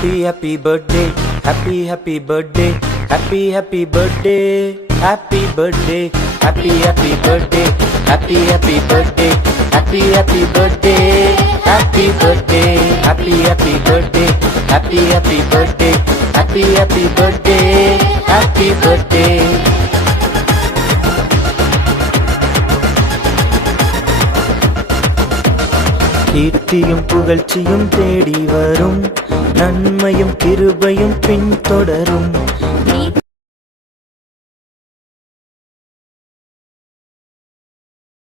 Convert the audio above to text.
Happy happy birthday, happy birthday, happy birthday, happy birthday, happy birthday, happy birthday, happy birthday, happy birthday, happy birthday, happy birthday, happy birthday, happy birthday. கீர்த்தியும் புகழ்ச்சியும் தேடி வரும், நன்மையும் கிருபையும் பின்தொடரும்.